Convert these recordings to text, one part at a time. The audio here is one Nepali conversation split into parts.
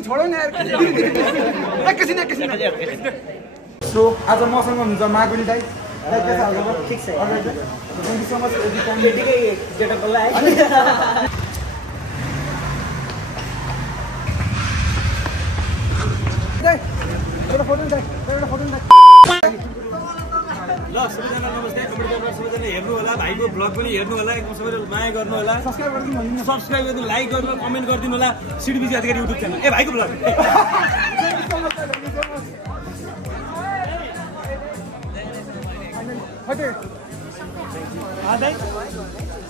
छोडौ न यार एकैछिन सो आज मसँग हुन्छ मागुली दाइ के छ हालको ठीक छ thank you so much every time यतिकै जेटा बल्ला है एउटा फोटो दाइ ल सबैजना नमस्कार कमेन्ट गरेर सबैजना हेर्नु होला भाइको ब्लग पनि हेर्नु होला एकदम सबैले माया गर्नु होला सब्स्क्राइब गर्दिनु भन्नु सब्स्क्राइब गर्दिनु लाइक गर्नु कमेन्ट गर्दिनु होला सिडीबीजी अधिकारी युट्युब च्यानल ए भाइको ब्लग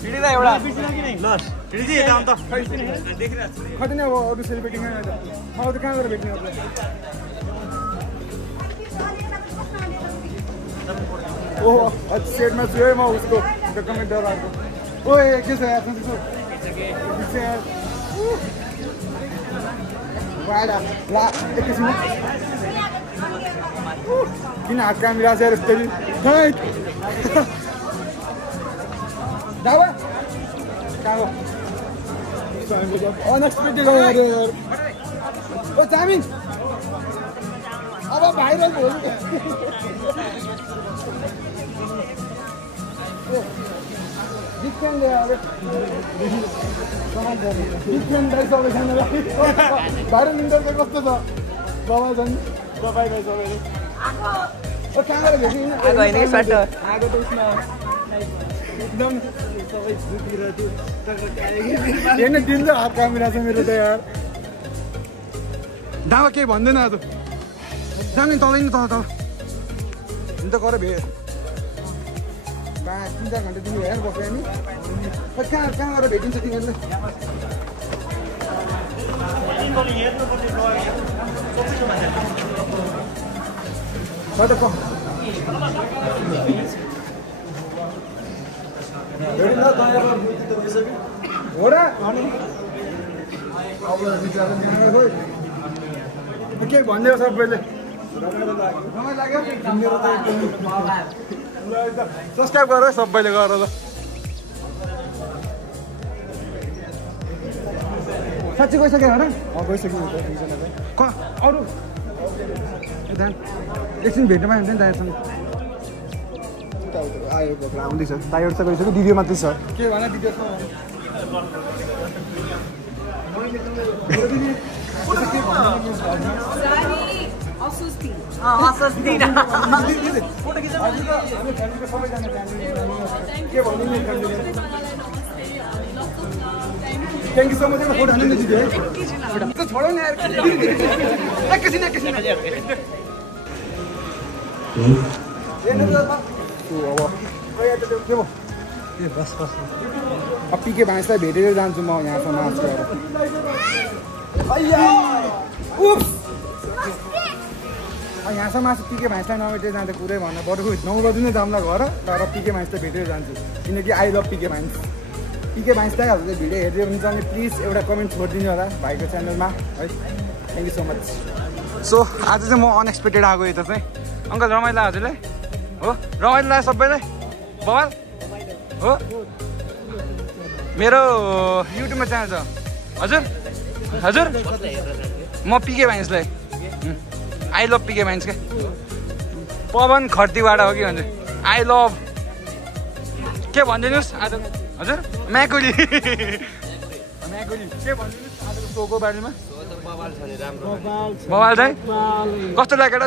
सिडीलाई एउटा ल सिडीजी यता आउँ त देखिरहेको छु खटिने अब अरु सेलिब्रेटिङ हैन त अब त कहाँ गएर भेट्ने अब ओहो आज सेटमा छु है म उसको कमेन्टरहरुको ओए के छ यार सन्चो छ यार वाडा ला एकछिन किन हात काम मिलाछ यार फेरि हैट जावा कागो अनएक्सपेक्टेड हो यार ओ जामिन अब भाइरल भयो डिफरेंट यार डिफरेंट दाइ सबैजनालाई भाइरल इन्टर चाहिँ कस्तो छ बाबा जन बाबाइ दाइ सबैले ओ कहाँ गएर भेट्नु आगो हैन कि सट्ट आगो त उसमा एकदम सबै जुतिरा थियो हैन दिनले हात कामिरा छ मेरो त यार दावा के भन्दैन आज जाने तलै नि तल नि त गरे भे 3-4 घण्टा तिमी हेर बस्यो नि कहाँ गएर भेटिन्छ तिमीहरूले के भनिदियो सबैले सब्स्क्राइब गर सबैले गर ल साँच्चै गइसक्यो हरा गइसक्यो अरू एकछिन भेट्नु पायो भने दाइहरूसँग आयो आउँदैछ दाइहरू त गइसक्यो दिदी मात्रै छ के भन दिदी thank you so much photo हाल्नु दिदी है छोडौ न यार एकैछिन अब पिके भाइसलाई भेटेर जान्छु म यहाँसम्म यहाँसम्म आएको पिके भाइसलाई नभेटेर जान्छ कुरै भन्न बरु 9 बजी नै जाउँला घर तर पिके भाइसलाई भेटेर जान्छु किनकि आई लभ पिके भाइस पिके भाइसलाई हजुरले भिडियो हेर्दै हुन्छ भने प्लिज एउटा कमेन्ट छोडिदिनु होला भाइको च्यानलमा है thank you so much so आज चाहिँ म अनएक्सपेक्टेड आएको यता चाहिँ अङ्कल रमाइलो हजुरलाई हो रमाइलो लाग्यो सबैलाई बवाल हो मेरो युट्युबमा च्यानल छ हजुर हजुर म पिके भाइसलाई आई लभ पिके भाइस क्या पवन खर्तीबाट हो कि भन्छ आई लभ के भनिदिनुहोस् आज हजुर म्याकुली के भनिदिनुहोस् आजको सोको बारेमा बवाल चाहिँ कस्तो लाग्यो र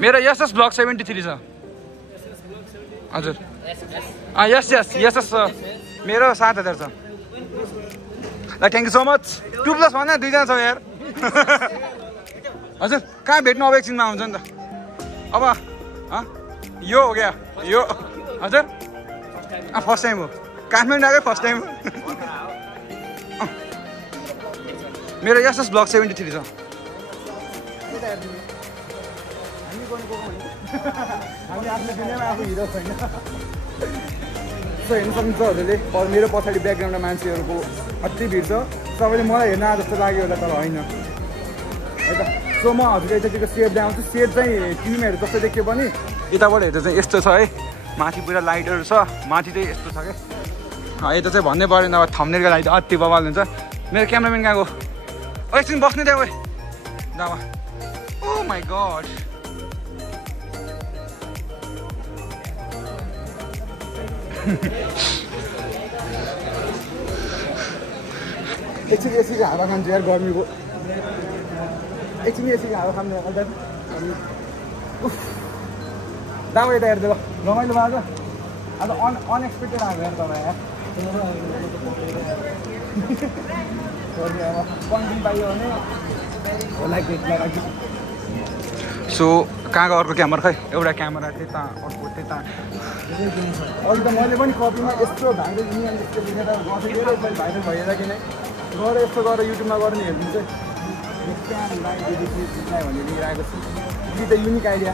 मेरो यस ब्लग 73 छ हजुर यस मेरो 7000 छ ल थ्याङ्क यू सो मच 2+ भन 2 जना छ यार हजुर कहाँ भेट्नु अब एकछिनमा आउँछ नि त अब यो हो क्या यो हजुर फर्स्ट टाइम हो काठमाडौँ आएको फर्स्ट टाइम मेरो यस ब्लग 73 छ हामी आफ्नो दुनियाँमा आफू हिरो छैन सो हेर्नु सक्नुहुन्छ हजुरले मेरो पछाडि ब्याकग्राउन्डमा मान्छेहरूको अति भिड छ सबैले मलाई हेर्न जस्तो लाग्यो होला तर होइन है त सो म हजुरले यतातिरको सेट ल्याउँछु सेट चाहिँ टिमहरू जस्तो देख्यो भने यताबाट हेर्दा चाहिँ यस्तो छ है माथि पुरा लाइटहरू छ माथि चाहिँ यस्तो छ क्या यता चाहिँ भन्नै परेन अब थम्नेलको लागि अति बवाल हुन्छ मेरो क्यामेराम्यान कहाँ गयो एकछिन बस्नु त्यहाँ ओए दावा ओ माई गड एकछिन एसीको हावा खान्छ यार गर्मीको एकछिन एसीको हावा खानु अनि दावा यता हेर्दै रमाइलो भएको आज अनएक्सपेक्टेड आएको यार तपाईँ यार कन्टेन्ट पाइयो भने होला सो कहाँ गयो अर्को क्यामेरा खै एउटा क्यामेरा त्यता अर्को त्यता अघि त मैले पनि कपीमा यस्तो भाइरल युनियन यस्तो लेखेर गर्थेँ धेरै भाइरल भइरहेको कि नै गएर यस्तो गरेर युट्युबमा गरेर नि हेर्नु चाहिँ भनेर लिइरहेको छु यी त युनिक आइडिया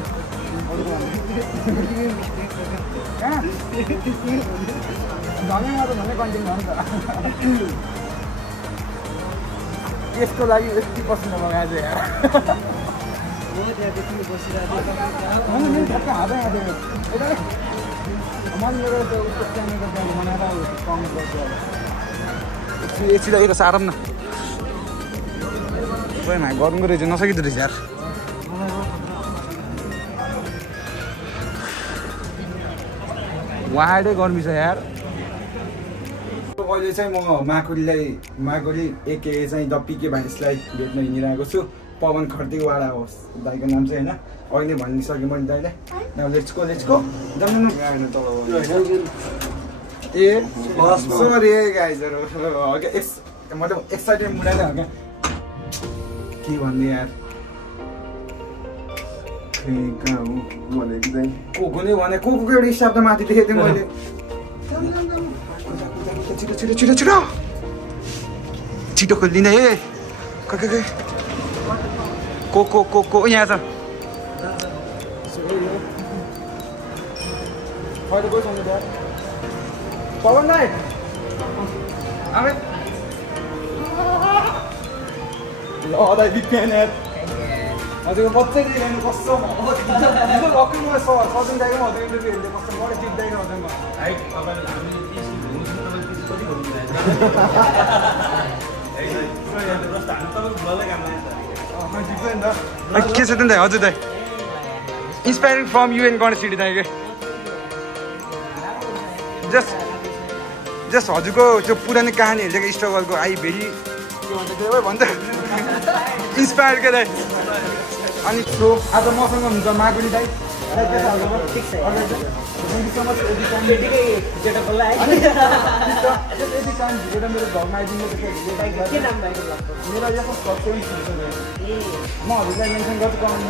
धनीमा त भन्ने कन्टेन्ट हो नि त यसको लागि यति पसिना लगाएको छ यार ठ्याक्कै हातै हातेको मैले मेरो उसको च्यानलको त्यहाँ बनाएर कमेन्ट गर्छु एकछिन लगेको सारम न गर्नुको रहेछ नसकिँदो रहेछ यार वाडै गर्मी छ यार अहिले चाहिँ म माकुरी एके चाहिँ द पिके भाइसलाई भेट्न हिँडिरहेको छु पवन खर्तीवाडा होस् दाइको नाम चाहिँ होइन अहिले भनिसकेँ मैले दाइलाई नाउ लेट्सको जानु ए सरी गाइजहरू मतलब एक्साइटेड मुडाले हो क्या के भन्ने यार कोको नै भने कोको एउटा शब्द माथि देखेको थिएँ मैले छिटो खोलिदिने है को यहाँ छ पवन दाइ दाइ बिग फ्यान यार हजुर बच्चै दिनु कस्तो भक्कै म सजिङ दाइको हजुर इन्टरभ्यू हेर्दै कस्तो बडे टिप्दैन हजुर म के छ त दाइ हजुर दाइ inspiring from you and Ganesh city दाइ के जस्ट हजुरको त्यो पुरानो कहानीहरू चाहिँ स्ट्रगलको आई भेरी के भन्छ त्यो भन्छ इन्सपायर के दाइ अनि सो आज मसँग हुन्छ माकुरी दाइ मेरो घरमा आइदिनु म हजुरलाई मेन्सन गर्छु कमेन्ट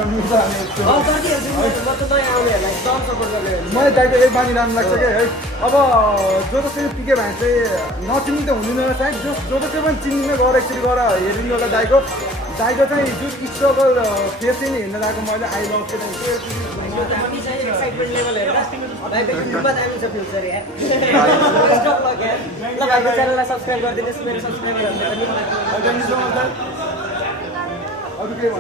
मलाई दाइको यही बानी राम्रो लाग्छ क्या है अब जो जसरी पिके भाइ चाहिँ नचिन्ने त हुँदैन सायद जो जसरी पनि चिन्ने गएर एकचोटि गएर हेरिदिनु होला दाइको चाहिँ जुन स्ट्रगल फेस चाहिँ हेर्न गएको मैले आई लभ अरू केही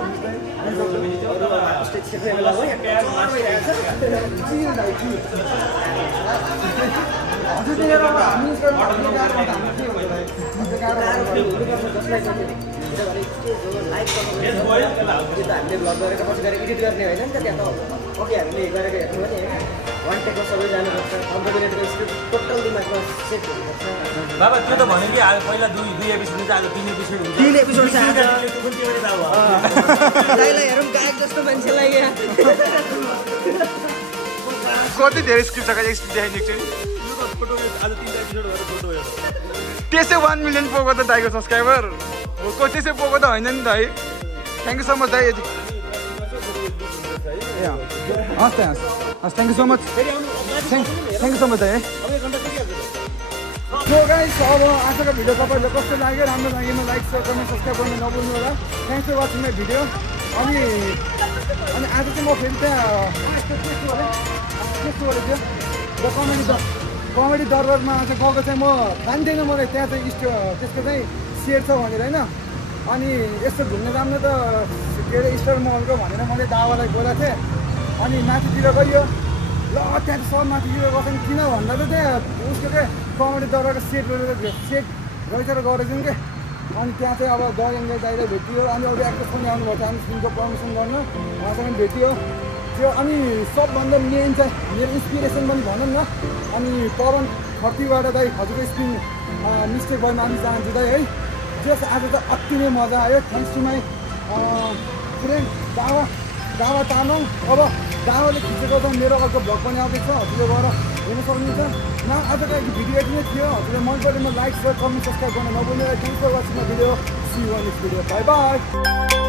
हामीले भ्लग गरेर पछि गएर एडिट गर्ने होइन नि त त्यहाँ त अघि हामीले गरेर हेर्नु भने होइन वान टेकमा सबै जानुपर्छ 15 मिनटको स्क्रिप्ट टोटल दिमागमा सेट हुनुपर्छ बाबा त्यो त भन्यो कि पहिला दुई एपिसोड चाहिँ आज 3 एपिसोड हुन्छ 3 एपिसोड छ आज दाइलाई हेरौँ गायक जस्तो मान्छेलाई यहाँ कति धेरै स्क्रिप्ट छ एकचोटि देखाइदिएको छु फोटो आज 3 एपिसोड गरेर फोटो हेर्नु त्यसै 1 मिलियन पुगो त दाइको सब्सक्राइबर को त्यसै पुगो त होइन नि त है थ्याङ्क यू सो मच दाइ यदि हस् thank you so much thank you so much दाइ है सो गाइस अब आजको भिडियो तपाईँहरूले कस्तो लाग्यो राम्रो लाग्यो लाइक सेयर कमेन्ट सब्सक्राइब गर्न नभुल्नु होला thanks for watching my video अनि आज चाहिँ म फेरि त्यहाँ के थियो कमेडी दरबारमा चाहिँ गएको चाहिँ म जान्दैन मलाई त्यहाँ चाहिँ त्यसको चाहिँ सेयर छ भनेर होइन अनि यस्तो घुम्न जानु त के अरे स्टार मलको भनेर मैले दावालाई बोलाएको थिएँ अनि माथितिर गयो ल त्यहाँ सब माथितिर गएको किन भन्दा त त्यहाँ उसको चाहिँ कमेडी दरबारको सेट रहेछ गएर जाउँ के अनि त्यहाँ चाहिँ अब दगेङ्गे दाइले भेटियो अनि अरू एक्टर्स पनि आउनुभएको छ हामी फिल्मको प्रमोसन गर्न उहाँसँग भेटियो त्यो अनि सबभन्दा मेन चाहिँ मेरो इन्सपिरेसन पनि भनौँ न अनि पवन खर्तीबाट दाइ हजुरको स्क्रिन मिस्टेक भयो माथि चाहन्छु दाइ है जस आज त अति नै मजा आयो थ्याङ्क्स टु माई फ्रेन्ड दावा तामाङ अब दावाले खिचेको त मेरो अर्को भ्लग पनि आउँदैछ हजुरले गएर हेर्न सक्नुहुन्छ न आजको भिडियो यति नै थियो हजुरले मन पऱ्यो म लाइक सेयर कमेन्ट सब्सक्राइब गर्न नभुल्नु thanks for watching the video see you on next video bye by